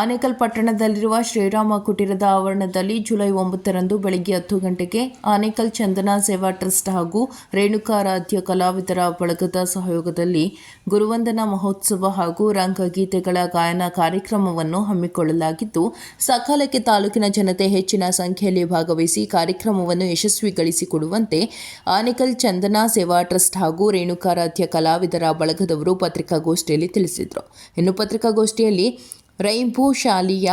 ಆನೇಕಲ್ ಪಟ್ಟಣದಲ್ಲಿರುವ ಶ್ರೀರಾಮ ಕುಟೀರದ ಆವರಣದಲ್ಲಿ ಜುಲೈ ಒಂಬತ್ತರಂದು ಬೆಳಗ್ಗೆ ಹತ್ತು ಗಂಟೆಗೆ ಆನೇಕಲ್ ಚಂದನಾ ಸೇವಾ ಟ್ರಸ್ಟ್ ಹಾಗೂ ರೇಣುಕಾರಾಧ್ಯ ಕಲಾವಿದರ ಬಳಗದ ಸಹಯೋಗದಲ್ಲಿ ಗುರುವಂದನಾ ಮಹೋತ್ಸವ ಹಾಗೂ ರಂಗಗೀತೆಗಳ ಗಾಯನ ಕಾರ್ಯಕ್ರಮವನ್ನು ಹಮ್ಮಿಕೊಳ್ಳಲಾಗಿದ್ದು, ಸಕಾಲಕ್ಕೆ ತಾಲೂಕಿನ ಜನತೆ ಹೆಚ್ಚಿನ ಸಂಖ್ಯೆಯಲ್ಲಿ ಭಾಗವಹಿಸಿ ಕಾರ್ಯಕ್ರಮವನ್ನು ಯಶಸ್ವಿಗೊಳಿಸಿಕೊಡುವಂತೆ ಆನೇಕಲ್ ಚಂದನಾ ಸೇವಾ ಟ್ರಸ್ಟ್ ಹಾಗೂ ರೇಣುಕಾರಾಧ್ಯ ಕಲಾವಿದರ ಬಳಗದವರು ಪತ್ರಿಕಾಗೋಷ್ಠಿಯಲ್ಲಿ ತಿಳಿಸಿದರು. ಇನ್ನು ಪತ್ರಿಕಾಗೋಷ್ಠಿಯಲ್ಲಿ ರೈಂಬೋ ಶಾಲೆಯ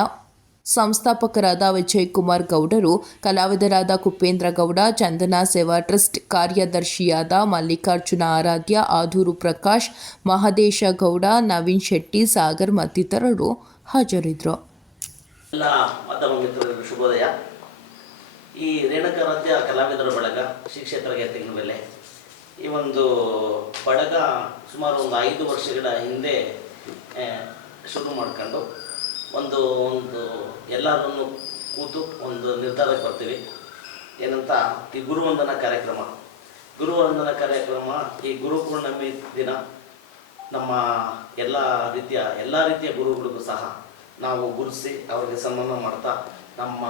ಸಂಸ್ಥಾಪಕರಾದ ವಿಜಯ್ ಕುಮಾರ್ ಗೌಡರು, ಕಲಾವಿದರಾದ ಕುಪೇಂದ್ರ ಗೌಡ, ಚಂದನಾ ಸೇವಾ ಟ್ರಸ್ಟ್ ಕಾರ್ಯದರ್ಶಿಯಾದ ಮಲ್ಲಿಕಾರ್ಜುನ ಆರಾಧ್ಯ, ಆದೂರು ಪ್ರಕಾಶ್, ಮಹದೇಶ ಗೌಡ, ನವೀನ್ ಶೆಟ್ಟಿ, ಸಾಗರ್ ಮತ್ತಿತರರು ಹಾಜರಿದ್ದರು. ಎಲ್ಲ ಮಾಧ್ಯಮ ಮಿತ್ರರಿಗೂ ಶುಭೋದಯ. ಈ ರೇಣುಕಾರಾಧ್ಯ ಕಲಾವಿದರ ಬಳಗ ಶ್ರೀ ಕ್ಷೇತ್ರ ಮೇಲೆ ಈ ಒಂದು ಬಳಗ ಸುಮಾರು ಒಂದು ಐದು ವರ್ಷಗಳ ಹಿಂದೆ ಶುರು ಮಾಡ್ಕೊಂಡು ಒಂದು ಒಂದು ಎಲ್ಲರನ್ನು ಕೂತು ಒಂದು ನಿರ್ಧಾರಕ್ಕೆ ಬರ್ತೀವಿ. ಏನಂತ, ಈ ಗುರುವಂದನ ಕಾರ್ಯಕ್ರಮ. ಗುರುವಂದನ ಕಾರ್ಯಕ್ರಮ, ಈ ಗುರು ಪೂರ್ಣಿಮೆ ದಿನ ನಮ್ಮ ಎಲ್ಲ ರೀತಿಯ ಎಲ್ಲ ರೀತಿಯ ಗುರುಗಳಿಗೂ ಸಹ ನಾವು ಗುರುಸಿ ಅವರಿಗೆ ಸನ್ಮಾನ ಮಾಡ್ತಾ ನಮ್ಮ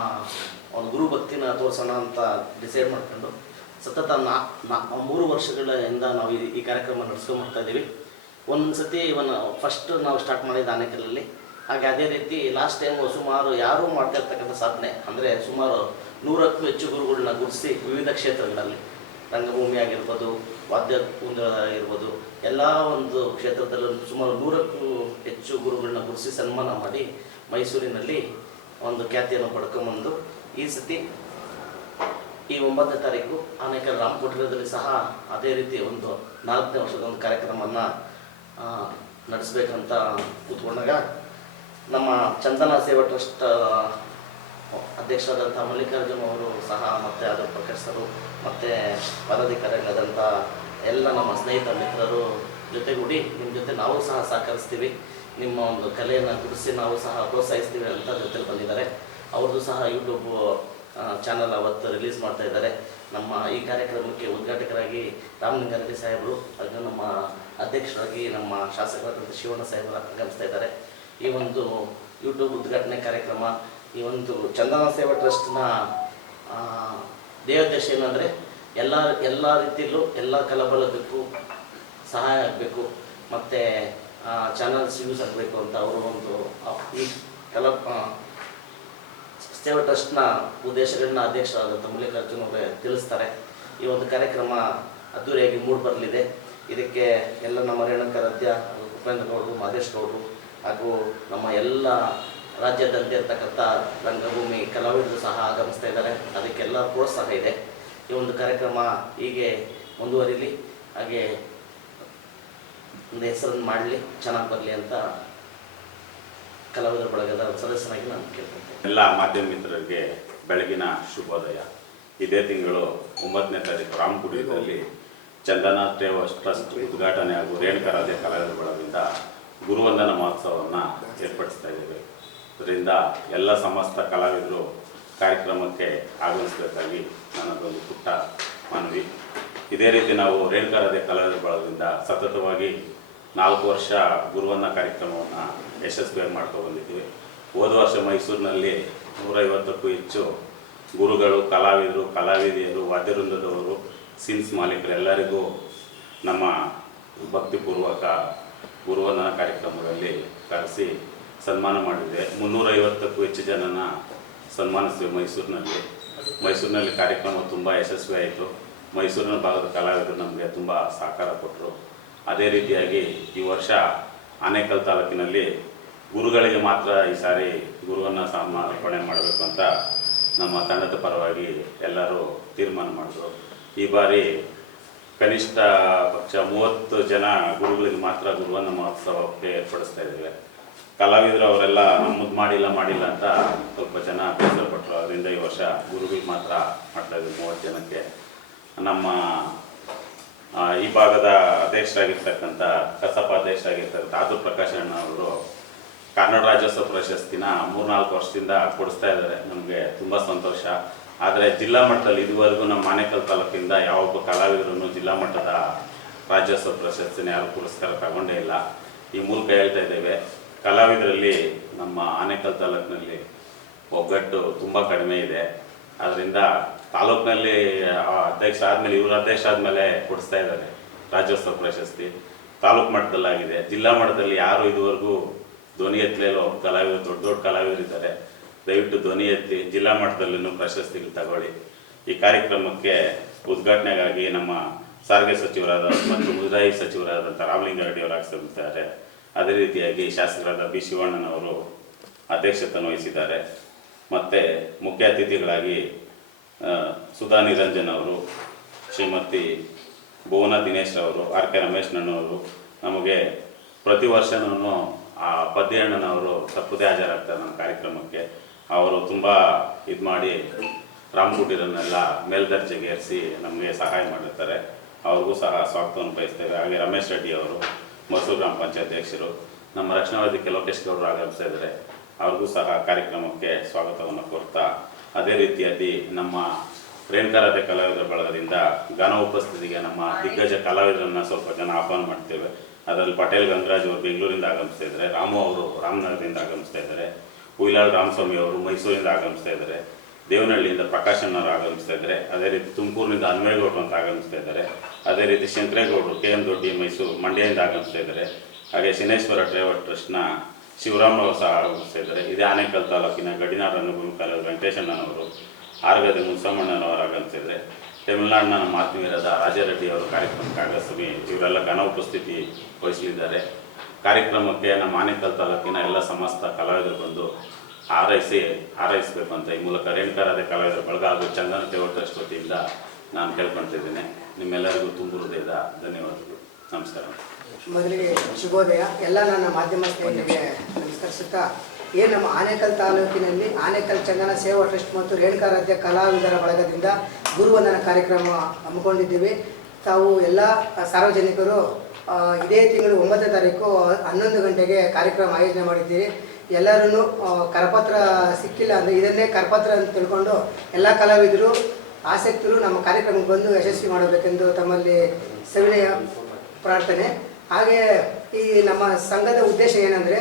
ಒಂದು ಗುರು ಭಕ್ತಿನ ತೋರಿಸೋಣ ಅಂತ ಡಿಸೈಡ್ ಮಾಡ್ಕೊಂಡು ಸತತ ನಾ, ನಾ- ಮೂರು ವರ್ಷಗಳಿಂದ ನಾವು ಈ- ಕಾರ್ಯಕ್ರಮ ನಡೆಸ್ಕೊಂಡು ಇದ್ದೀವಿ ಒಂದು ಸತಿ ಇವನ್ ಫಸ್ಟ್ ನಾವು ಸ್ಟಾರ್ಟ್ ಮಾಡಿದ್ದು ಆನೆಕಲ್ಲಲ್ಲಿ ಹಾಗೆ ಅದೇ ರೀತಿ ಲಾಸ್ಟ್ ಟೈಮು ಸುಮಾರು ಯಾರೂ ಮಾಡ್ತಾ ಇರ್ತಕ್ಕಂಥ ಸಾಧನೆ, ಅಂದರೆ ಸುಮಾರು ನೂರಕ್ಕೂ ಹೆಚ್ಚು ಗುರುಗಳನ್ನ ಗುರುಸಿ ವಿವಿಧ ಕ್ಷೇತ್ರಗಳಲ್ಲಿ, ರಂಗಭೂಮಿ ಆಗಿರ್ಬೋದು, ವಾದ್ಯ ಕುಂದ್ರ ಆಗಿರ್ಬೋದು, ಎಲ್ಲ ಒಂದು ಕ್ಷೇತ್ರದಲ್ಲೂ ಸುಮಾರು ನೂರಕ್ಕೂ ಹೆಚ್ಚು ಗುರುಗಳನ್ನ ಗುರುಸಿ ಸನ್ಮಾನ ಮಾಡಿ ಮೈಸೂರಿನಲ್ಲಿ ಒಂದು ಖ್ಯಾತಿಯನ್ನು ಪಡ್ಕೊಂಬಂದು ಈ ಸತಿ ಈ ಒಂಬತ್ತನೇ ತಾರೀಕು ಆನೇಕಲ್ ರಾಮಕುಟೀರದಲ್ಲಿ ಸಹ ಅದೇ ರೀತಿ ಒಂದು ನಾಲ್ಕನೇ ವರ್ಷದ ಒಂದು ಕಾರ್ಯಕ್ರಮವನ್ನು ನಡೆಸ್ಬೇಕಂತ ಕೂತ್ಕೊಂಡಾಗ ನಮ್ಮ ಚಂದನ ಸೇವಾ ಟ್ರಸ್ಟ್ ಅಧ್ಯಕ್ಷರಾದಂಥ ಮಲ್ಲಿಕಾರ್ಜುನ್ ಅವರು ಸಹ ಮತ್ತು ಅದರ ಪ್ರಕಟಿಸರು ಮತ್ತು ಪದಾಧಿಕಾರಿಗಳಾದಂಥ ಎಲ್ಲ ನಮ್ಮ ಸ್ನೇಹಿತ ಮಿತ್ರರು ಜೊತೆಗೂಡಿ ನಿಮ್ಮ ಜೊತೆ ನಾವು ಸಹ ಸಹಕರಿಸ್ತೀವಿ. ನಿಮ್ಮ ಒಂದು ಕಲೆಯನ್ನು ಗುರುಸಿ ನಾವು ಸಹ ಪ್ರೋತ್ಸಾಹಿಸ್ತೀವಿ ಅಂತ ಜೊತೆಲಿ ಬಂದಿದ್ದಾರೆ. ಅವ್ರದ್ದು ಸಹ ಯೂಟ್ಯೂಬ್ ಚಾನಲ್ ಅವತ್ತು ರಿಲೀಸ್ ಮಾಡ್ತಾ ಇದ್ದಾರೆ. ನಮ್ಮ ಈ ಕಾರ್ಯಕ್ರಮಕ್ಕೆ ಉದ್ಘಾಟಕರಾಗಿ ರಾಮಲಿಂಗಾರೆಡ್ಡಿ ಸಾಹೇಬರು, ಹಾಗೂ ನಮ್ಮ ಅಧ್ಯಕ್ಷರಾಗಿ ನಮ್ಮ ಶಾಸಕರಾದಂಥ ಶಿವಣ್ಣ ಸಾಹೇಬರು ಆಗಮಿಸ್ತಾ ಇದ್ದಾರೆ. ಈ ಒಂದು ಯೂಟ್ಯೂಬ್ ಉದ್ಘಾಟನೆ ಕಾರ್ಯಕ್ರಮ, ಈ ಒಂದು ಚಂದನ ಸೇವಾ ಟ್ರಸ್ಟ್ನ ದೇವೋದ್ದೇಶ ಏನಂದರೆ ಎಲ್ಲ ಎಲ್ಲ ರೀತಿಯಲ್ಲೂ ಎಲ್ಲ ಕಲಬಲದಕ್ಕೂ ಸಹಾಯ ಆಗಬೇಕು. ಮತ್ತು ಚಾನಲ್ಸ್ ಯೂಸ್ ಆಗಬೇಕು ಅಂತ ಅವರು ಒಂದು ಈ ಕಲಾ ಸೇವಾ ಟ್ರಸ್ಟ್ನ ಉದ್ದೇಶಗಳನ್ನ ಅಧ್ಯಕ್ಷರಾದಂಥ ಮಲ್ಲಿಕಾರ್ಜುನ್ ಅವರೇ ತಿಳಿಸ್ತಾರೆ. ಈ ಒಂದು ಕಾರ್ಯಕ್ರಮ ಅದ್ದೂರಿಯಾಗಿ ಮೂಡಿ ಬರಲಿದೆ. ಇದಕ್ಕೆ ಎಲ್ಲ ನಮ್ಮ ರೇಣುಕಾರಾಧ್ಯ ಉಪೇಂದ್ರ ಗೌಡರು ಮಾದೇಶ್ ಗೌಡರು ಹಾಗೂ ನಮ್ಮ ಎಲ್ಲ ರಾಜ್ಯದಂತೆ ಇರ್ತಕ್ಕಂಥ ರಂಗಭೂಮಿ ಕಲಾವಿದರು ಸಹ ಆಗಮಿಸ್ತಾ ಇದ್ದಾರೆ. ಅದಕ್ಕೆಲ್ಲ ಪ್ರೋತ್ಸಾಹ ಇದೆ. ಈ ಒಂದು ಕಾರ್ಯಕ್ರಮ ಹೀಗೆ ಮುಂದುವರಿಲಿ. ಹಾಗೆ ಒಂದು ಹೆಸರನ್ನು ಮಾಡಲಿ. ಚೆನ್ನಾಗಿ ಬರಲಿ ಅಂತ ಕಲಾವಿದರ ಬಳಗದ ಸದಸ್ಯನಾಗಿ ನಾನು ಕೇಳ್ತೇನೆ ಎಲ್ಲ ಮಾಧ್ಯಮ ಮಿತ್ರರಿಗೆ ಬೆಳಗಿನ ಶುಭೋದಯ. ಇದೇ ತಿಂಗಳು ಒಂಬತ್ತನೇ ತಾರೀಕು ರಾಮಕುಡಿಯಲ್ಲಿ ಚಂದನ ಟ್ರೇವರ್ಸ್ ಟ್ರಸ್ಟ್ ಉದ್ಘಾಟನೆ ಹಾಗೂ ರೇಣುಕರಾಧ್ಯ ಕಲಾವಿದರ ಬಳಗದಿಂದ ಗುರುವಂದನ ಮಹೋತ್ಸವವನ್ನು ಏರ್ಪಡಿಸ್ತಾ ಇದ್ದೇವೆ. ಇದರಿಂದ ಎಲ್ಲ ಸಮಸ್ತ ಕಲಾವಿದರು ಕಾರ್ಯಕ್ರಮಕ್ಕೆ ಆಗಮಿಸಬೇಕಾಗಿ ನನ್ನದೊಂದು ಪುಟ್ಟ ಮನವಿ. ಇದೇ ರೀತಿ ನಾವು ರೇಣುಕರಾಧ್ಯ ಕಲಾವಿದರ ಬಳಗದಿಂದ ಸತತವಾಗಿ ನಾಲ್ಕು ವರ್ಷ ಗುರುವನ್ನ ಕಾರ್ಯಕ್ರಮವನ್ನು ಯಶಸ್ವಿಯಾಗಿ ಮಾಡ್ಕೊ ಬಂದಿದ್ದೀವಿ. ಹೋದ ವರ್ಷ ಮೈಸೂರಿನಲ್ಲಿ ನೂರೈವತ್ತಕ್ಕೂ ಹೆಚ್ಚು ಗುರುಗಳು, ಕಲಾವಿದರು, ಕಲಾವಿದೆಯರು, ವಾದ್ಯವೃಂದದವರು, ಸಿನ್ಸ್ ಮಾಲೀಕರೆಲ್ಲರಿಗೂ ನಮ್ಮ ಭಕ್ತಿಪೂರ್ವಕ ಗುರುವಂದನ ಕಾರ್ಯಕ್ರಮದಲ್ಲಿ ಕರೆಸಿ ಸನ್ಮಾನ ಮಾಡಿದೆ. ಮುನ್ನೂರೈವತ್ತಕ್ಕೂ ಹೆಚ್ಚು ಜನನ ಸನ್ಮಾನಿಸ್ತೀವಿ ಮೈಸೂರಿನಲ್ಲಿ. ಮೈಸೂರಿನಲ್ಲಿ ಕಾರ್ಯಕ್ರಮ ತುಂಬ ಯಶಸ್ವಿ ಆಯಿತು ಮೈಸೂರಿನ ಭಾಗದ ಕಲಾವಿದರು ನಮಗೆ ತುಂಬ ಸಹಕಾರ ಕೊಟ್ಟರು ಅದೇ ರೀತಿಯಾಗಿ ಈ ವರ್ಷ ಆನೇಕಲ್ ತಾಲೂಕಿನಲ್ಲಿ ಗುರುಗಳಿಗೆ ಮಾತ್ರ ಈ ಸಾರಿ ಗುರುವನ್ನು ಸಮರ್ಪಣೆ ಮಾಡಬೇಕು ಅಂತ ನಮ್ಮ ತಂಡದ ಪರವಾಗಿ ಎಲ್ಲರೂ ತೀರ್ಮಾನ ಮಾಡಿದ್ರು. ಈ ಬಾರಿ ಕನಿಷ್ಠ ಪಕ್ಷ ಮೂವತ್ತು ಜನ ಗುರುಗಳಿಗೆ ಮಾತ್ರ ಗುರುವನ್ನ ಮಹೋತ್ಸವಕ್ಕೆ ಏರ್ಪಡಿಸ್ತಾ ಇದ್ದೇವೆ. ಕಲಾವಿದರು ಅವರೆಲ್ಲ ನಮ್ಮದು ಮಾಡಿಲ್ಲ ಮಾಡಿಲ್ಲ ಅಂತ ಸ್ವಲ್ಪ ಜನ ಬೇಸರಪಟ್ಟರು ಅದರಿಂದ ಈ ವರ್ಷ ಗುರುಗಳಿಗೆ ಮಾತ್ರ ಮಾಡ್ತಾ ಇದ್ದೀವಿ ಮೂವತ್ತು ಜನಕ್ಕೆ. ನಮ್ಮ ಈ ಭಾಗದ ಅಧ್ಯಕ್ಷರಾಗಿರ್ತಕ್ಕಂಥ ಕಸಪ ಅಧ್ಯಕ್ಷರಾಗಿರ್ತಕ್ಕಂಥ ಆದು ಪ್ರಕಾಶ್ ಅಣ್ಣ ಅವರು ಕನ್ನಡ ರಾಜ್ಯೋತ್ಸವ ಪ್ರಶಸ್ತಿನ ಮೂರ್ನಾಲ್ಕು ವರ್ಷದಿಂದ ಕೊಡಿಸ್ತಾ ಇದ್ದಾರೆ. ನಮಗೆ ತುಂಬ ಸಂತೋಷ. ಆದರೆ ಜಿಲ್ಲಾ ಮಟ್ಟದಲ್ಲಿ ಇದುವರೆಗೂ ನಮ್ಮ ಮಾನೇಕಲ್ ತಾಲೂಕಿಂದ ಯಾವೊಬ್ಬ ಕಲಾವಿದರನ್ನು ಜಿಲ್ಲಾ ಮಟ್ಟದ ರಾಜ್ಯೋತ್ಸವ ಪ್ರಶಸ್ತಿನ ಯಾರು ಪುರಸ್ಕಾರ ತಗೊಂಡೇ ಇಲ್ಲ. ಈ ಮೂಲಕ ಹೇಳ್ತಾ ಇದ್ದೇವೆ, ಕಲಾವಿದರಲ್ಲಿ ನಮ್ಮ ಆನೇಕಲ್ ತಾಲೂಕಿನಲ್ಲಿ ಒಗ್ಗಟ್ಟು ತುಂಬ ಕಡಿಮೆ ಇದೆ. ಅದರಿಂದ ತಾಲೂಕಿನಲ್ಲಿ ಅಧ್ಯಕ್ಷ ಆದಮೇಲೆ, ಇವರು ಅಧ್ಯಕ್ಷ ಆದಮೇಲೆ ಕೊಡಿಸ್ತಾ ಇದ್ದಾರೆ. ರಾಜ್ಯೋತ್ಸವ ಪ್ರಶಸ್ತಿ. ತಾಲೂಕು ಮಟ್ಟದಲ್ಲಾಗಿದೆ. ಜಿಲ್ಲಾ ಮಟ್ಟದಲ್ಲಿ ಯಾರು ಇದುವರೆಗೂ ಧ್ವನಿ ಎತ್ತಲೇಲೋ ಕಲಾವಿದರು ದೊಡ್ಡ ದೊಡ್ಡ ಕಲಾವಿದರಿದ್ದಾರೆ ದಯವಿಟ್ಟು ಧ್ವನಿ ಎತ್ತಿ, ಜಿಲ್ಲಾ ಮಟ್ಟದಲ್ಲೂ ಪ್ರಶಸ್ತಿಗಳು ತಗೊಳ್ಳಿ. ಈ ಕಾರ್ಯಕ್ರಮಕ್ಕೆ ಉದ್ಘಾಟನೆಗಾಗಿ ನಮ್ಮ ಸಾರಿಗೆ ಸಚಿವರಾದ ಮತ್ತು ಮುಜರಾಯಿ ಸಚಿವರಾದಂಥ ರಾಮಲಿಂಗಾರೆಡ್ಡಿ ಅವರು ಆಗಮಿಸಿದ್ದಾರೆ ಅದೇ ರೀತಿಯಾಗಿ ಶಾಸಕರಾದ ಬಿ ಶಿವಣ್ಣನವರು ಅಧ್ಯಕ್ಷತೆಯನ್ನು ವಹಿಸಿದ್ದಾರೆ. ಮತ್ತು ಮುಖ್ಯ ಅತಿಥಿಗಳಾಗಿ ಸುಧಾ ನಿರಂಜನ್ ಅವರು, ಶ್ರೀಮತಿ ಭುವನ ದಿನೇಶ್ ಅವರು, ಆರ್ ಕೆ ರಮೇಶ್ ನಣ್ಣವರು ನಮಗೆ ಪ್ರತಿ ವರ್ಷನೂ ಆ ಪದ್ಯಣ್ಣನವರು ತಪ್ಪದೇ ಹಾಜರಾಗ್ತಾರೆ ನಮ್ಮ ಕಾರ್ಯಕ್ರಮಕ್ಕೆ. ಅವರು ತುಂಬ ಇದು ಮಾಡಿ ರಾಮಕುಟೀರನ್ನೆಲ್ಲ ಮೇಲ್ದರ್ಜೆಗೆ ಏರಿಸಿ ನಮಗೆ ಸಹಾಯ ಮಾಡಿರ್ತಾರೆ. ಅವ್ರಿಗೂ ಸಹ ಸ್ವಾಗತವನ್ನು ಬಯಸ್ತೇವೆ. ಹಾಗೆ ರಮೇಶ್ ರೆಡ್ಡಿ ಅವರು, ಮಸೂರು ಗ್ರಾಮ ಪಂಚಾಯತ್ ಅಧ್ಯಕ್ಷರು, ನಮ್ಮ ರಕ್ಷಣಾ ವೇದಿಕೆ ಲೋಕೇಶ್ ಗೌಡರು ಆಗಮಿಸಿದರೆ ಅವ್ರಿಗೂ ಸಹ ಕಾರ್ಯಕ್ರಮಕ್ಕೆ ಸ್ವಾಗತವನ್ನು ಕೋರ್ತಾ ಅದೇ ರೀತಿಯಲ್ಲಿ ನಮ್ಮ ರೇಣುಕಾರಾಧ್ಯ ಕಲಾವಿದರ ಬಳಗದಿಂದ ಗಾನ ಉಪಸ್ಥಿತಿಗೆ ನಮ್ಮ ದಿಗ್ಗಜ ಕಲಾವಿದರನ್ನ ಸ್ವಲ್ಪ ಜನ ಆಹ್ವಾನ ಮಾಡ್ತೇವೆ. ಅದರಲ್ಲಿ ಪಟೇಲ್ ಗಂಗರಾಜ್ ಅವರು ಬೆಂಗಳೂರಿಂದ ಆಗಮಿಸ್ತಾ ಇದ್ದಾರೆ ರಾಮು ಅವರು ರಾಮನಗರದಿಂದ ಆಗಮಿಸ್ತಾ ಇದ್ದಾರೆ ಹುಯಿಲಾಲ್ ರಾಮಸ್ವಾಮಿ ಅವರು ಮೈಸೂರಿಂದ ಆಗಮಿಸ್ತಾ ಇದ್ದಾರೆ ದೇವನಹಳ್ಳಿಯಿಂದ ಪ್ರಕಾಶ್ ಅವರು ಆಗಮಿಸ್ತಾ ಇದ್ದಾರೆ ಅದೇ ರೀತಿ ತುಮಕೂರಿನಿಂದ ಹನುಮೇಗೌಡರು ಅಂತ ಆಗಮಿಸ್ತಾ ಇದ್ದಾರೆ ಅದೇ ರೀತಿ ಶಂಕರೇಗೌಡರು ಕೆ ಎಂ ದೊಡ್ಡಿ ಮೈಸೂರು ಮಂಡ್ಯದಿಂದ ಆಗಮಿಸ್ತಾ ಇದ್ದಾರೆ ಹಾಗೆ ಶನೇಶ್ವರ ಟ್ರೇವರ್ ಟ್ರಸ್ಟ್ನ ಶಿವರಾಮರಾವ್ ಸಹ ಆಗಮಿಸ್ತಾ ಇದ್ದಾರೆ. ಇದೇ ಆನೇಕಲ್ ತಾಲೂಕಿನ ಗಡಿನಾಡ ರಂಗಭೂಮಿ ಕಾಲೇಜು ವೆಂಕಟೇಶಣ್ಣನವರು ಆರೋಗ್ಯದ ಮುನ್ಸಮ್ಮಣ್ಣನವರು ಆಗಮಿಸಿದ್ದಾರೆ ತಮಿಳುನಾಡಿನ ನಮ್ಮ ಆತ್ಮೀಯರಾದ ರಾಜಾರೆಡ್ಡಿ ಅವರು ಕಾರ್ಯಕ್ರಮಕ್ಕೆ ಆಗಮಿಸಿ, ಇವರೆಲ್ಲ ಘನ ಉಪಸ್ಥಿತಿ ವಹಿಸಲಿದ್ದಾರೆ. ಕಾರ್ಯಕ್ರಮಕ್ಕೆ ನಮ್ಮ ಆನೇಕಲ್ ತಾಲೂಕಿನ ಎಲ್ಲ ಸಮಸ್ತ ಕಲಾವಿದರು ಬಂದು ಹಾರೈಸಿ, ಹಾರೈಸಬೇಕು ಅಂತ ಈ ಮೂಲಕ ರೇಣುಕಾರಾದ ಕಲಾವಿದರ ಬಳಗ ಹಾಗೂ ಚಂದನ ದೇವರ ವತಿಯಿಂದ ನಾನು ಕೇಳ್ಕೊಳ್ತಿದ್ದೇನೆ ನಿಮ್ಮೆಲ್ಲರಿಗೂ ತುಂಬ ಹೃದಯದ ಧನ್ಯವಾದಗಳು. ನಮಸ್ಕಾರ. ಮೊದಲಿಗೆ ಶುಭೋದಯ. ಎಲ್ಲ ನನ್ನ ಮಾಧ್ಯಮ ಸ್ನೇಹಿತರಿಗೆ ನಮಸ್ಕರಿಸುತ್ತಾ ಏನು ನಮ್ಮ ಆನೇಕಲ್ ತಾಲೂಕಿನಲ್ಲಿ ಆನೇಕಲ್ ಚಂದನ ಸೇವಾ ಟ್ರಸ್ಟ್ ಮತ್ತು ರೇಣುಕಾರಾಧ್ಯ ಕಲಾವಿದರ ಬಳಗದಿಂದ ಗುರುವಂದನ ಕಾರ್ಯಕ್ರಮ ಹಮ್ಮಿಕೊಂಡಿದ್ದೀವಿ. ತಾವು ಎಲ್ಲ ಸಾರ್ವಜನಿಕರು ಇದೇ ತಿಂಗಳು ಒಂಬತ್ತನೇ ತಾರೀಕು ಹನ್ನೊಂದು ಗಂಟೆಗೆ ಕಾರ್ಯಕ್ರಮ ಆಯೋಜನೆ ಮಾಡಿದ್ದೀರಿ. ಎಲ್ಲರೂ ಕರಪತ್ರ ಸಿಕ್ಕಿಲ್ಲ ಅಂದರೆ ಇದನ್ನೇ ಕರಪತ್ರ ಅಂತ ತಿಳ್ಕೊಂಡು ಎಲ್ಲ ಕಲಾವಿದರು, ಆಸಕ್ತರು ನಮ್ಮ ಕಾರ್ಯಕ್ರಮಕ್ಕೆ ಬಂದು ಯಶಸ್ವಿ ಮಾಡಬೇಕೆಂದು ತಮ್ಮಲ್ಲಿ ಸವಿನಯ ಪ್ರಾರ್ಥನೆ. ಹಾಗೆ ಈ ನಮ್ಮ ಸಂಘದ ಉದ್ದೇಶ ಏನಂದರೆ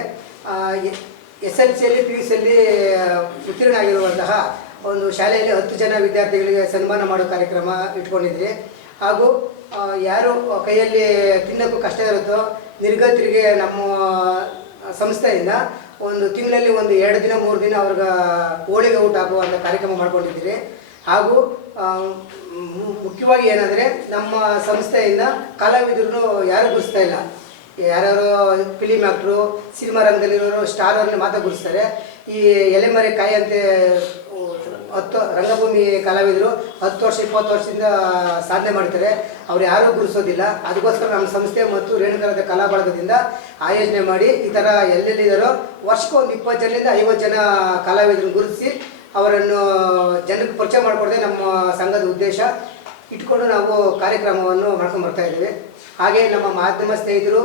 ಎಸ್ ಎಲ್ ಸಿಯಲ್ಲಿ ಪಿ ಯು ಸಿಯಲ್ಲಿ ಉತ್ತೀರ್ಣ ಆಗಿರುವಂತಹ ಒಂದು ಶಾಲೆಯಲ್ಲಿ ಹತ್ತು ಜನ ವಿದ್ಯಾರ್ಥಿಗಳಿಗೆ ಸನ್ಮಾನ ಮಾಡೋ ಕಾರ್ಯಕ್ರಮ ಇಟ್ಕೊಂಡಿದ್ವಿ ಹಾಗೂ ಯಾರು ಕೈಯಲ್ಲಿ ತಿನ್ನೋಕ್ಕೂ ಕಷ್ಟ ಇರುತ್ತೋ, ನಿರ್ಗತರಿಗೆ ನಮ್ಮ ಸಂಸ್ಥೆಯಿಂದ ಒಂದು ತಿಂಗಳಲ್ಲಿ ಒಂದು ಎರಡು ದಿನ, ಮೂರು ದಿನ ಅವ್ರಿಗೆ ಹೋಳಿಗೆ ಊಟ ಆಗುವಂಥ ಕಾರ್ಯಕ್ರಮ ಮಾಡ್ಕೊಂಡಿದ್ದೀರಿ. ಹಾಗೂ ಮುಖ್ಯವಾಗಿ ಏನಂದರೆ ನಮ್ಮ ಸಂಸ್ಥೆಯಿಂದ ಕಲಾವಿದರು ಯಾರು ಗುರುಸ್ತಾ ಇಲ್ಲ. ಯಾರ್ಯಾರು ಫಿಲಿಮ್ ಆ್ಯಕ್ಟ್ರು ಸಿನಿಮಾ ರಂಗದಲ್ಲಿರೋರು ಸ್ಟಾರ್ ಅಲ್ಲಿ ಮಾತ್ರ ಗುರುಸ್ತಾರೆ. ಈ ಎಲೆಮರೆ ಕಾಯಿ ಅಂತೆ, ಹತ್ತು, ರಂಗಭೂಮಿ ಕಲಾವಿದರು ಹತ್ತು ವರ್ಷ, ಇಪ್ಪತ್ತು ವರ್ಷದಿಂದ ಸಾಧನೆ ಮಾಡ್ತಾರೆ. ಅವ್ರು ಯಾರೂ ಗುರುಸೋದಿಲ್ಲ. ಅದಕ್ಕೋಸ್ಕರ ನಮ್ಮ ಸಂಸ್ಥೆ ಮತ್ತು ರೇಣುಕರದ ಕಲಾ ಬಳಗದಿಂದ ಆಯೋಜನೆ ಮಾಡಿ ಈ ಥರ ಎಲ್ಲೆಲ್ಲಿದ್ದಾರೋ ವರ್ಷಕ್ಕೊಂದು ಇಪ್ಪತ್ತು ಜನರಿಂದ ಐವತ್ತು ಜನ ಕಲಾವಿದರನ್ನು ಗುರುತಿಸಿ ಅವರನ್ನು ಜನರಿಗೆ ಪರಿಚಯ ಮಾಡಿಕೊಡದೆ ನಮ್ಮ ಸಂಘದ ಉದ್ದೇಶ. ಇಟ್ಕೊಂಡು ನಾವು ಕಾರ್ಯಕ್ರಮವನ್ನು ಮಾಡ್ಕೊಂಡು ಬರ್ತಾ ಇದ್ದೀವಿ. ಹಾಗೆ ನಮ್ಮ ಮಾಧ್ಯಮ ಸ್ನೇಹಿತರು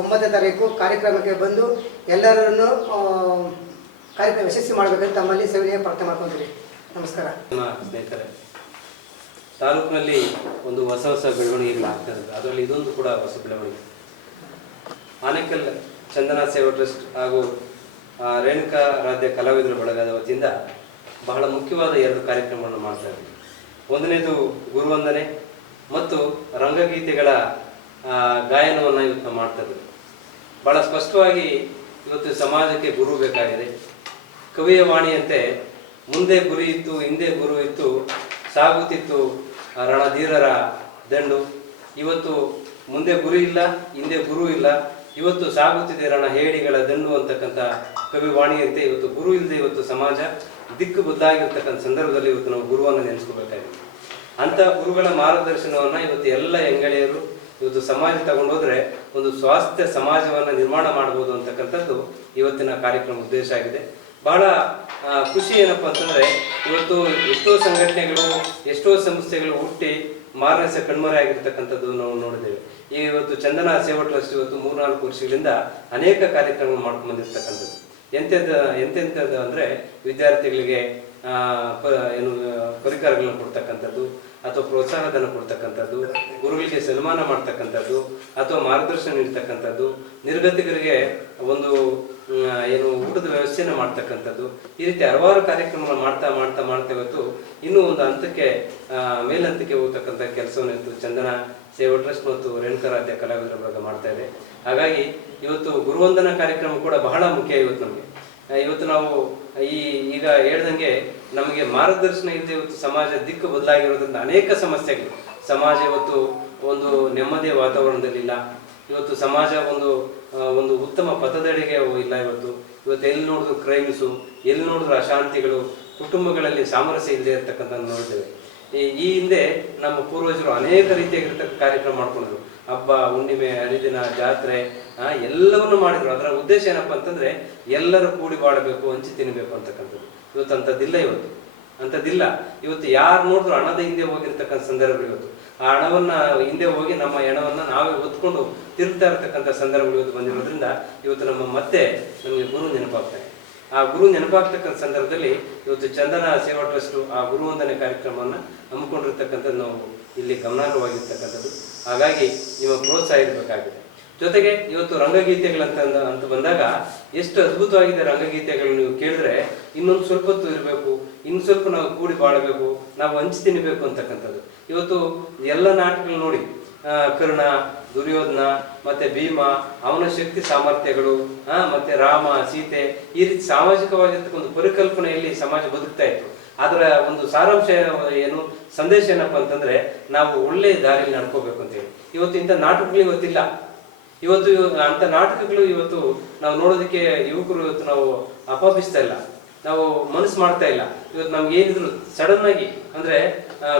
ಒಂಬತ್ತನೇ ತಾರೀಕು ಕಾರ್ಯಕ್ರಮಕ್ಕೆ ಬಂದು ಎಲ್ಲರನ್ನು ಕಾರ್ಯಕ್ರಮ ಯಶಸ್ವಿ ಮಾಡಬೇಕಂತ ತಮ್ಮಲ್ಲಿ ಸೇವೆಯ ಪ್ರಾರ್ಥನೆ ಮಾಡ್ಕೊತೀವಿ. ನಮಸ್ಕಾರ. ನಮ್ಮ ಸ್ನೇಹಿತರೆ, ತಾಲೂಕಿನಲ್ಲಿ ಒಂದು ಹೊಸ ಹೊಸ ಬೆಳವಣಿಗೆಗಳು ಆಗ್ತಾ ಇದೆ ಅದರಲ್ಲಿ ಇದೊಂದು ಕೂಡ ಹೊಸ ಬೆಳವಣಿಗೆ. ಆನೇಕಲ್ ಚಂದನ ಸೇವಾ ಟ್ರಸ್ಟ್ ಹಾಗೂ ರೇಣುಕಾ ರಾಧ್ಯ ಕಲಾವಿದರ ಬಳಗದ ವತಿಯಿಂದ ಬಹಳ ಮುಖ್ಯವಾದ ಎರಡು ಕಾರ್ಯಕ್ರಮಗಳನ್ನು ಮಾಡ್ತಾ ಇದ್ದೀವಿ. ಒಂದನೇದು ಗುರುವಂದನೆ ಮತ್ತು ರಂಗಗೀತೆಗಳ ಗಾಯನವನ್ನು ಇವತ್ತು ಮಾಡ್ತಾ ಇದ್ದೀವಿ. ಬಹಳ ಸ್ಪಷ್ಟವಾಗಿ ಇವತ್ತು ಸಮಾಜಕ್ಕೆ ಗುರು ಬೇಕಾಗಿದೆ. ಕವಿಯ ವಾಣಿಯಂತೆ ಮುಂದೆ ಗುರಿ ಇತ್ತು, ಹಿಂದೆ ಗುರು ಇತ್ತು, ಸಾಗುತ್ತಿತ್ತು ರಣಧೀರರ ದಂಡು. ಇವತ್ತು ಮುಂದೆ ಗುರಿ ಇಲ್ಲ, ಹಿಂದೆ ಗುರು ಇಲ್ಲ, ಇವತ್ತು ಸಾಗುತ್ತಿದೆ ರಣ ಹೇಡಿಗಳ ದಂಡು ಅಂತಕ್ಕಂಥ ಕವಿ ವಾಣಿಯಂತೆ ಇವತ್ತು ಗುರು ಇಲ್ಲದೆ ಇವತ್ತು ಸಮಾಜ. ದಿಕ್ಕು ಬದಲಾಗಿರ್ತಕ್ಕಂಥ ಸಂದರ್ಭದಲ್ಲಿ ಇವತ್ತು ನಾವು ಗುರುವನ್ನು ನೆನೆಸ್ಕೋಬೇಕಾಗಿದೆ ಅಂತ ಗುರುಗಳ ಮಾರ್ಗದರ್ಶನವನ್ನ ಇವತ್ತು ಎಲ್ಲ ಹೆಂಗಳೆಯರು ಇವತ್ತು ಸಮಾಜ ತಗೊಂಡೋದ್ರೆ ಒಂದು ಸ್ವಾಸ್ಥ್ಯ ಸಮಾಜವನ್ನ ನಿರ್ಮಾಣ ಮಾಡಬಹುದು ಅಂತಕ್ಕಂಥದ್ದು ಇವತ್ತಿನ ಕಾರ್ಯಕ್ರಮ ಉದ್ದೇಶ ಆಗಿದೆ. ಬಹಳ ಖುಷಿ ಏನಪ್ಪಾ ಅಂತಂದ್ರೆ ಇವತ್ತು ಎಷ್ಟೋ ಸಂಘಟನೆಗಳು, ಎಷ್ಟೋ ಸಂಸ್ಥೆಗಳು ಹುಟ್ಟಿ ಮಾರನೆಸ ಕಣ್ಮರೆ ಆಗಿರ್ತಕ್ಕಂಥದ್ದು ನಾವು ನೋಡಿದ್ದೇವೆ. ಈ ಇವತ್ತು ಚಂದನ ಸೇವಾ ಟ್ರಸ್ಟ್ ಇವತ್ತು ಮೂರ್ನಾಲ್ಕು ವರ್ಷಗಳಿಂದ ಅನೇಕ ಕಾರ್ಯಕ್ರಮ ಮಾಡ್ಕೊಂಡು ಬಂದಿರ್ತಕ್ಕಂಥದ್ದು. ಎಂತೆಂತ ಎಂತೆಂಥದ್ದು ಅಂದರೆ ವಿದ್ಯಾರ್ಥಿಗಳಿಗೆ ಏನು, ಪರಿಕರಗಳನ್ನು ಕೊಡ್ತಕ್ಕಂಥದ್ದು, ಅಥವಾ ಪ್ರೋತ್ಸಾಹಧನ ಕೊಡ್ತಕ್ಕಂಥದ್ದು, ಗುರುಗಳಿಗೆ ಸನ್ಮಾನ ಮಾಡ್ತಕ್ಕಂಥದ್ದು, ಅಥವಾ ಮಾರ್ಗದರ್ಶನ ನೀಡ್ತಕ್ಕಂಥದ್ದು, ನಿರ್ಗತಿಕರಿಗೆ ಒಂದು ಏನು ಊಟದ ವ್ಯವಸ್ಥೆಯನ್ನು ಮಾಡ್ತಕ್ಕಂಥದ್ದು. ಈ ರೀತಿ ಹಲವಾರು ಕಾರ್ಯಕ್ರಮಗಳು ಮಾಡ್ತಾ ಮಾಡ್ತಾ ಮಾಡ್ತಾ ಇವತ್ತು ಇನ್ನೂ ಒಂದು ಹಂತಕ್ಕೆ ಮೇಲಂತಕ್ಕೆ ಹೋಗ್ತಕ್ಕಂಥ ಕೆಲಸವನ್ನು ಇವತ್ತು ಚಂದನ ಸೇವಾ ಟ್ರಸ್ಟ್ ಮತ್ತು ರೇಣುಕರಾಧ್ಯ ಕಲಾವಿದರ ಬಳಗ ಮಾಡ್ತಾ ಇದೆ. ಹಾಗಾಗಿ ಇವತ್ತು ಗುರುವಂದನ ಕಾರ್ಯಕ್ರಮ ಕೂಡ ಬಹಳ ಮುಖ್ಯ ಇವತ್ತು ನಮಗೆ. ಇವತ್ತು ನಾವು ಈ, ಈಗ ಹೇಳ್ದಂಗೆ ನಮಗೆ ಮಾರ್ಗದರ್ಶನ ಇಲ್ಲದೆ ಇವತ್ತು ಸಮಾಜ ದಿಕ್ಕು ಬದಲಾಗಿರೋದ್ರಿಂದ ಅನೇಕ ಸಮಸ್ಯೆಗಳು. ಸಮಾಜ ಇವತ್ತು ಒಂದು ನೆಮ್ಮದಿಯ ವಾತಾವರಣದಲ್ಲಿಲ್ಲ. ಇವತ್ತು ಸಮಾಜ ಒಂದು ಒಂದು ಉತ್ತಮ ಪಥದಡಿಗೆ ಇಲ್ಲ ಇವತ್ತು. ಇವತ್ತು ಎಲ್ಲಿ ನೋಡಿದ್ರು ಕ್ರೈಮ್ಸು ಎಲ್ಲಿ ನೋಡಿದ್ರು ಅಶಾಂತಿಗಳು, ಕುಟುಂಬಗಳಲ್ಲಿ ಸಾಮರಸ್ಯ ಇಲ್ಲದೆ ಇರತಕ್ಕಂಥ ನೋಡ್ತೇವೆ ಈ ಹಿಂದೆ ನಮ್ಮ ಪೂರ್ವಜರು ಅನೇಕ ರೀತಿಯಾಗಿರ್ತಕ್ಕ ಕಾರ್ಯಕ್ರಮ ಮಾಡ್ಕೊಂಡ್ರು. ಹಬ್ಬ, ಹುಣ್ಣಿಮೆ, ಹರಿದಿನ, ಜಾತ್ರೆ ಎಲ್ಲವನ್ನು ಮಾಡಿದ್ರು. ಅದರ ಉದ್ದೇಶ ಏನಪ್ಪ ಅಂತಂದ್ರೆ ಎಲ್ಲರೂ ಕೂಡಿ ಬಾಳಬೇಕು ಹಂಚಿ ತಿನ್ನಬೇಕು ಅಂತಕ್ಕಂಥದ್ದು. ಇವತ್ತು ಅಂಥದ್ದಿಲ್ಲ ಇವತ್ತು. ಅಂಥದ್ದಿಲ್ಲ. ಇವತ್ತು ಯಾರು ನೋಡಿದ್ರು ಹಣದ ಹಿಂದೆ ಹೋಗಿರ್ತಕ್ಕಂಥ ಸಂದರ್ಭಗಳು ಇವತ್ತು. ಆ ಹಣವನ್ನ ಹಿಂದೆ ಹೋಗಿ ನಮ್ಮ ಹೆಣವನ್ನ ನಾವೇ ಹೊತ್ಕೊಂಡು ತಿರುಗ್ತಾ ಇರತಕ್ಕಂಥ ಸಂದರ್ಭಗಳು ಇವತ್ತು ಬಂದಿರೋದ್ರಿಂದ ಇವತ್ತು ನಮ್ಮ ಮತ್ತೆ ನಮಗೆ ಗುರು ನೆನಪಾಗ್ತಾರೆ ಆ ಗುರು ನೆನಪಾಗ್ತಕ್ಕಂಥ ಸಂದರ್ಭದಲ್ಲಿ ಇವತ್ತು ಚಂದನ ಸೇವಾ ಟ್ರಸ್ಟ್ ಆ ಗುರುವಂದನೆ ಕಾರ್ಯಕ್ರಮವನ್ನು ಹಮ್ಮಿಕೊಂಡಿರ್ತಕ್ಕಂಥದ್ದು ನಾವು ಇಲ್ಲಿ ಗಮನಾರ್ಹವಾಗಿರ್ತಕ್ಕಂಥದ್ದು. ಹಾಗಾಗಿ ನಿಮ್ಮ ಪ್ರೋತ್ಸಾಹ ಇರಬೇಕಾಗಿದೆ. ಜೊತೆಗೆ ಇವತ್ತು ರಂಗಗೀತೆಗಳಂತ ಅಂತ ಬಂದಾಗ ಎಷ್ಟು ಅದ್ಭುತವಾಗಿದೆ ರಂಗಗೀತೆಗಳು ನೀವು ಕೇಳಿದ್ರೆ ಇನ್ನೊಂದು ಸ್ವಲ್ಪ ಹೊತ್ತು ಇರಬೇಕು ಇನ್ನು ಸ್ವಲ್ಪ ನಾವು ಕೂಡಿ ಬಾಳಬೇಕು, ನಾವು ಹಂಚಿ ತಿನ್ನಬೇಕು ಅಂತಕ್ಕಂಥದ್ದು. ಇವತ್ತು ಎಲ್ಲ ನಾಟಕಗಳು ನೋಡಿ ಕರ್ಣ, ದುರ್ಯೋಧನ, ಮತ್ತೆ ಭೀಮ, ಅವನ ಶಕ್ತಿ ಸಾಮರ್ಥ್ಯಗಳು ಮತ್ತೆ ರಾಮ, ಸೀತೆ, ಈ ರೀತಿ ಒಂದು ಪರಿಕಲ್ಪನೆಯಲ್ಲಿ ಸಮಾಜ ಬದುಕ್ತಾ ಇತ್ತು. ಅದರ ಒಂದು ಸಾರಾಂಶ ಏನು, ಸಂದೇಶ ಏನಪ್ಪ ಅಂತಂದ್ರೆ ನಾವು ಒಳ್ಳೆ ದಾರಿಯಲ್ಲಿ ನಡ್ಕೋಬೇಕು ಅಂತೇಳಿ ಇವತ್ತು ಇಂಥ ನಾಟಕಗಳು ಇವತ್ತಿಲ್ಲ ಇವತ್ತು ಇವ- ಅಂತ ನಾಟಕಗಳು ಇವತ್ತು ನಾವು ನೋಡೋದಕ್ಕೆ ಯುವಕರು ಇವತ್ತು ನಾವು ಅಪಾಪಿಸ್ತಾ ಇಲ್ಲ. ನಾವು ಮನಸ್ಸು ಮಾಡ್ತಾ ಇಲ್ಲ. ಇವತ್ತು ನಮ್ಗೆ ಏನಿದ್ರು ಸಡನ್ ಆಗಿ ಅಂದ್ರೆ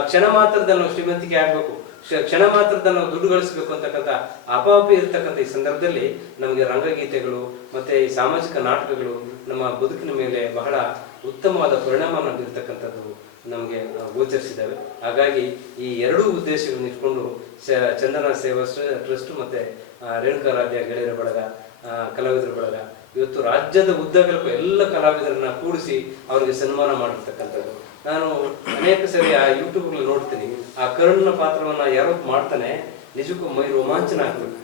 ಕ್ಷಣ ಮಾತ್ರದಲ್ಲಿ ನಾವು ಶ್ರೀಮಂತಿಕೆ ಆಗ್ಬೇಕು. ಕ್ಷ- ಕ್ಷಣ ಮಾತ್ರದಲ್ಲಿ ನಾವು ದುಡ್ಡು ಗಳಿಸ್ಬೇಕು ಅಂತಕ್ಕಂಥ ಅಪಾಪಿ ಇರ್ತಕ್ಕಂಥ ಈ ಸಂದರ್ಭದಲ್ಲಿ ನಮಗೆ ರಂಗಗೀತೆಗಳು ಮತ್ತೆ ಈ ಸಾಮಾಜಿಕ ನಾಟಕಗಳು ನಮ್ಮ ಬದುಕಿನ ಮೇಲೆ ಬಹಳ ಉತ್ತಮವಾದ ಪರಿಣಾಮವನ್ನು ಬೀರ್ತಕ್ಕಂಥದ್ದು ನಮಗೆ ಗೋಚರಿಸಿದ್ದಾವೆ. ಹಾಗಾಗಿ ಈ ಎರಡೂ ಉದ್ದೇಶಗಳನ್ನು ಇಟ್ಕೊಂಡು ಚಂದನ ಸೇವಾ ಟ್ರಸ್ಟ್ ಮತ್ತೆ ರೇಣುಕಾರಾಧ್ಯ ಗೆಳೆಯರ ಬಳಗ ಕಲಾವಿದರ ಬಳಗ. ಇವತ್ತು ರಾಜ್ಯದ ಉದ್ದಗಲಕ್ಕೂ ಎಲ್ಲ ಕಲಾವಿದರನ್ನ ಕೂಡಿಸಿ ಅವರಿಗೆ ಸನ್ಮಾನ ಮಾಡಿರ್ತಕ್ಕಂಥದ್ದು. ನಾನು ಅನೇಕ ಸರಿ ಆ ಯೂಟ್ಯೂಬ್ಗಳಲ್ಲಿ ನೋಡ್ತೀನಿ. ಆ ಕರುಣ ಪಾತ್ರವನ್ನ ಯಾರೋ ಮಾಡ್ತಾನೆ, ನಿಜಕ್ಕೂ ಮೈ ರೋಮಾಂಚನ ಆಗ್ತದೆ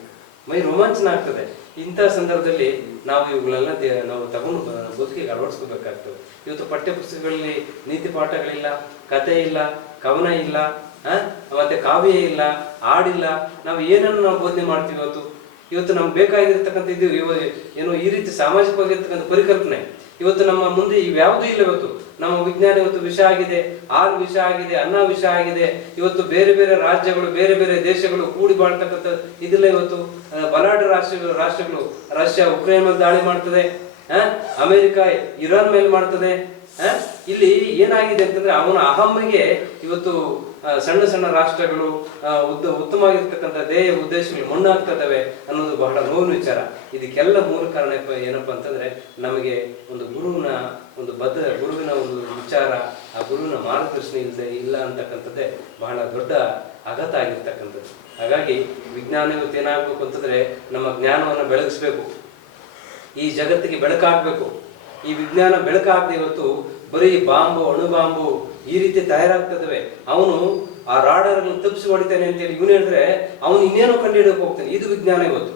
ಮೈ ರೋಮಾಂಚನ ಆಗ್ತದೆ. ಇಂಥ ಸಂದರ್ಭದಲ್ಲಿ ನಾವು ಇವುಗಳೆಲ್ಲ ನಾವು ತಗೊಂಡು ಬದುಕಿಗೆ ಅಳವಡಿಸ್ಕೋಬೇಕಾಗ್ತದೆ. ಇವತ್ತು ಪಠ್ಯ ಪುಸ್ತಕಗಳಲ್ಲಿ ನೀತಿ ಪಾಠಗಳಿಲ್ಲ, ಕತೆ ಇಲ್ಲ, ಕವನ ಇಲ್ಲ? ಮತ್ತೆ ಕಾವ್ಯ ಇಲ್ಲ, ಹಾಡಿಲ್ಲ, ನಾವು ಏನನ್ನು ನಾವು ಬೋಧನೆ ಮಾಡ್ತೀವಿ ಇವತ್ತು? ಇವತ್ತು ನಮ್ಗೆ ಬೇಕಾಗಿರ್ತಕ್ಕಂಥ ಇದು ಇವ- ಏನು ಈ ರೀತಿ ಸಾಮಾಜಿಕವಾಗಿರ್ತಕ್ಕಂಥ ಪರಿಕಲ್ಪನೆ. ಇವತ್ತು ನಮ್ಮ ಮುಂದೆ ಇವ್ಯಾವುದೂ ಇಲ್ಲ ಇವತ್ತು. ನಮ್ಮ ವಿಜ್ಞಾನ ಇವತ್ತು ವಿಷ ಆಗಿದೆ, ಹಾಲು ವಿಷ ಆಗಿದೆ, ಅನ್ನ ವಿಷ ಆಗಿದೆ. ಇವತ್ತು ಬೇರೆ ಬೇರೆ ರಾಜ್ಯಗಳು, ಬೇರೆ ಬೇರೆ ದೇಶಗಳು ಕೂಡಿ ಬಾಳ್ತಕ್ಕಂಥ ಇದೆಲ್ಲ ಇವತ್ತು. ಬಲಾಢ್ಯ ರಾಷ್ಟ್ರಗಳು ರಾಷ್ಟ್ರಗಳು ರಷ್ಯಾ, ಉಕ್ರೇನ್ ಮೇಲೆ ದಾಳಿ ಮಾಡ್ತದೆ. ಅಮೆರಿಕ, ಇರಾನ್ ಮೇಲೆ ಮಾಡ್ತದೆ. ಇಲ್ಲಿ ಏನಾಗಿದೆ ಅಂತಂದ್ರೆ ಅವನ ಅಹಮ್ಮಿಗೆ ಇವತ್ತು ಸಣ್ಣ ಸಣ್ಣ ರಾಷ್ಟ್ರಗಳು ಉದ್ದ, ಉತ್ತಮವಾಗಿರ್ತಕ್ಕಂಥ ದೇಹ ಉದ್ದೇಶಗಳು ಮಣ್ಣಾಗ್ತದವೆ ಅನ್ನೋದು ಬಹಳ ನೋವಿನ ವಿಚಾರ. ಇದಕ್ಕೆಲ್ಲ ಮೂಲ ಕಾರಣ ಏನಪ್ಪಾ ಅಂತಂದ್ರೆ ನಮಗೆ ಒಂದು ಗುರುವಿನ ಒಂದು ಬದ್ಧ, ಗುರುವಿನ ಒಂದು ವಿಚಾರ, ಆ ಗುರುವಿನ ಮಾರ್ಗದರ್ಶನ ಇಲ್ಲದೆ ಇಲ್ಲ ಅಂತಕ್ಕಂಥದ್ದೇ ಬಹಳ ದೊಡ್ಡ ಅಗತ ಆಗಿರ್ತಕ್ಕಂಥದ್ದು. ಹಾಗಾಗಿ ವಿಜ್ಞಾನ ಇವತ್ತು ಏನಾಗಬೇಕು ಅಂತಂದ್ರೆ ನಮ್ಮ ಜ್ಞಾನವನ್ನು ಬೆಳಗಿಸ್ಬೇಕು. ಈ ಜಗತ್ತಿಗೆ ಬೆಳಕಾಗಬೇಕು. ಈ ವಿಜ್ಞಾನ ಬೆಳಕಾಗದೆ ಇವತ್ತು ಬರೀ ಬಾಂಬು ಅಣು ಬಾಂಬು ಈ ರೀತಿ ತಯಾರಾಗ್ತದವೆ. ಅವನು ಆ ರಾಡರ್ಗಳನ್ನು ತಪ್ಪಿಸಿ ಹೊಡಿತಾನೆ ಅಂತೇಳಿ ಇವನು ಹೇಳಿದ್ರೆ ಅವನು ಇನ್ನೇನೋ ಕಂಡುಹಿಡಿಯಕ್ಕೆ ಹೋಗ್ತಾನೆ. ಇದು ವಿಜ್ಞಾನ ಇವತ್ತು.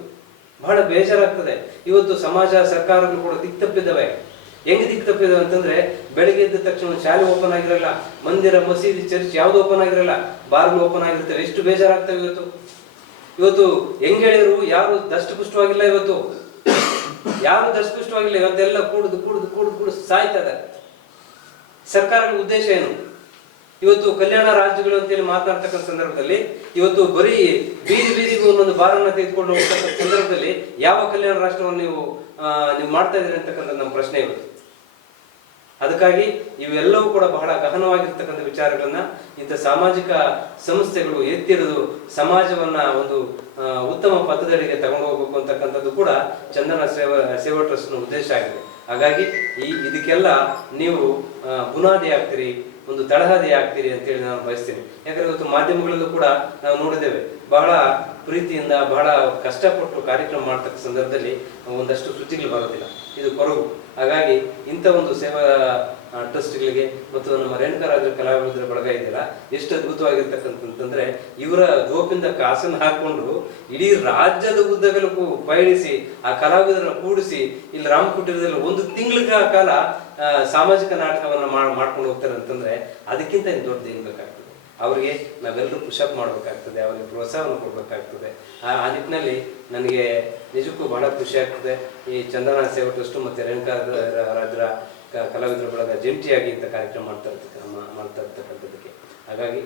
ಬಹಳ ಬೇಜಾರಾಗ್ತದೆ. ಇವತ್ತು ಸಮಾಜ, ಸರ್ಕಾರಗಳು ಕೂಡ ದಿಕ್ಕ ತಪ್ಪಿದ್ದಾವೆ ಹೆಂಗ್ ದಿಕ್ಕ ತಪ್ಪಿದ್ದಾವೆ ಅಂತಂದ್ರೆ ಬೆಳಗ್ಗೆ ಎದ್ದ ತಕ್ಷಣ ಶಾಲೆ ಓಪನ್ ಆಗಿರಲ್ಲ, ಮಂದಿರ, ಮಸೀದಿ, ಚರ್ಚ್ ಯಾವ್ದು ಓಪನ್ ಆಗಿರಲ್ಲ ಬಾರ್ಗಳು ಓಪನ್ ಆಗಿರ್ತವೆ. ಎಷ್ಟು ಬೇಜಾರಾಗ್ತವೆ ಇವತ್ತು. ಇವತ್ತು ಹೆಂಗೆಳೆಯರು ಯಾರು ದಷ್ಟಪುಷ್ಟವಾಗಿಲ್ಲ ಇವತ್ತು. ಯಾರು ದಷ್ಟಪುಷ್ಟವಾಗಿಲ್ಲ? ಇವತ್ತೆಲ್ಲ ಕೂಡುದು ಕೂಡುದು ಕೂಡುದು ಕೂಡುದು ಸಾಯ್ತಾ ಇದ್ದಾರೆ ಸರ್ಕಾರದ ಉದ್ದೇಶ ಏನು? ಇವತ್ತು ಕಲ್ಯಾಣ ರಾಜ್ಯಗಳು ಅಂತೇಳಿ ಮಾತನಾಡ್ತಕ್ಕಂಥ ಸಂದರ್ಭದಲ್ಲಿ, ಇವತ್ತು ಬರೀ ಬೀದಿ ಬೀದಿಗೂ ಒಂದೊಂದು ಬಾರನ್ನ ತೆಗೆದುಕೊಂಡು ಹೋಗ್ತಕ್ಕಂಥ ಸಂದರ್ಭದಲ್ಲಿ ಯಾವ ಕಲ್ಯಾಣ ರಾಷ್ಟ್ರವನ್ನು ನೀವು ನೀವು ಮಾಡ್ತಾ ಇದ್ದೀರಿ ಅಂತಕ್ಕಂಥ ನಮ್ಮ ಪ್ರಶ್ನೆ ಇವತ್ತು. ಅದಕ್ಕಾಗಿ ಇವೆಲ್ಲವೂ ಕೂಡ ಬಹಳ ಗಹನವಾಗಿರ್ತಕ್ಕಂಥ ವಿಚಾರಗಳನ್ನ ಇಂಥ ಸಾಮಾಜಿಕ ಸಂಸ್ಥೆಗಳು ಎತ್ತಿಡಿದು ಸಮಾಜವನ್ನ ಒಂದು ಉತ್ತಮ ಪಥದಡಿಗೆ ತಗೊಂಡು ಹೋಗ್ಬೇಕು ಅಂತಕ್ಕಂಥದ್ದು ಕೂಡ ಚಂದನ ಸೇವಾ ಸೇವಾ ಟ್ರಸ್ಟ್ನ ಉದ್ದೇಶ ಆಗಿದೆ. ಹಾಗಾಗಿ ಈ, ಇದಕ್ಕೆಲ್ಲ ನೀವು ಬುನಾದಿ ಆಗ್ತೀರಿ ಒಂದು ತಳಹದಿ ಆಗ್ತೀರಿ ಅಂತೇಳಿ ನಾನು ಬಯಸ್ತೀನಿ. ಯಾಕಂದ್ರೆ ಇವತ್ತು ಮಾಧ್ಯಮಗಳಲ್ಲೂ ಕೂಡ ನಾವು ನೋಡಿದ್ದೇವೆ, ಬಹಳ ಪ್ರೀತಿಯಿಂದ, ಬಹಳ ಕಷ್ಟಪಟ್ಟು ಕಾರ್ಯಕ್ರಮ ಮಾಡ್ತಕ್ಕ ಸಂದರ್ಭದಲ್ಲಿ ಒಂದಷ್ಟು ಸುದ್ದಿಗಳು ಬರೋದಿಲ್ಲ. ಇದು ಕೊರಗು. ಹಾಗಾಗಿ ಇಂಥ ಒಂದು ಸೇವಾ ಟ್ರಸ್ಟ್ಗಳಿಗೆ ಮತ್ತು ನಮ್ಮ ರೇಣುಕರಾಜರ ಕಲಾವಿದರ ಬಳಗ ಇದೆಯಲ್ಲ, ಎಷ್ಟು ಅದ್ಭುತವಾಗಿರ್ತಕ್ಕಂತಂದ್ರೆ ಇವರ ಜೋಪಿಂದ ಕಾಸನ್ನು ಹಾಕೊಂಡು ಇಡೀ ರಾಜ್ಯದ ಉದ್ದಗಲಕ್ಕೂ ಪಯಣಿಸಿ ಆ ಕಲಾವಿದರನ್ನ ಕೂಡಿಸಿ, ಇಲ್ಲಿ ರಾಮಕುಟೀರದಲ್ಲಿ ಒಂದು ತಿಂಗಳ ಕಾಲ ಸಾಮಾಜಿಕ ನಾಟಕವನ್ನು ಮಾಡ್ ಮಾಡ್ಕೊಂಡು ಹೋಗ್ತಾರೆ ಅಂತಂದ್ರೆ ಅದಕ್ಕಿಂತ ದೊಡ್ಡದು ಏನ್ ಬೇಕಾಗ್ತದೆ ಅವರಿಗೆ ನಾವೆಲ್ಲರೂ ಪುಷಪ್ ಮಾಡಬೇಕಾಗ್ತದೆ, ಅವರಿಗೆ ಪ್ರೋತ್ಸಾಹವನ್ನು ಕೊಡಬೇಕಾಗ್ತದೆ. ಆ ನಿಟ್ಟಿನಲ್ಲಿ ನನಗೆ ನಿಜಕ್ಕೂ ಬಹಳ ಖುಷಿ ಆಗ್ತದೆ. ಈ ಚಂದನ ಸೇವಾ ಟ್ರಸ್ಟು ಮತ್ತು ರೇಣುಕಾ ರಾಜರ ಕಲಾವಿದರ ಬಳಗ ಜಂಟಿಯಾಗಿ ಇಂಥ ಕಾರ್ಯಕ್ರಮ ಮಾಡ್ತಾ ಇರ್ತಕ್ಕ ಮಾಡ್ತಾ ಇರ್ತಕ್ಕಂಥದ್ದಕ್ಕೆ. ಹಾಗಾಗಿ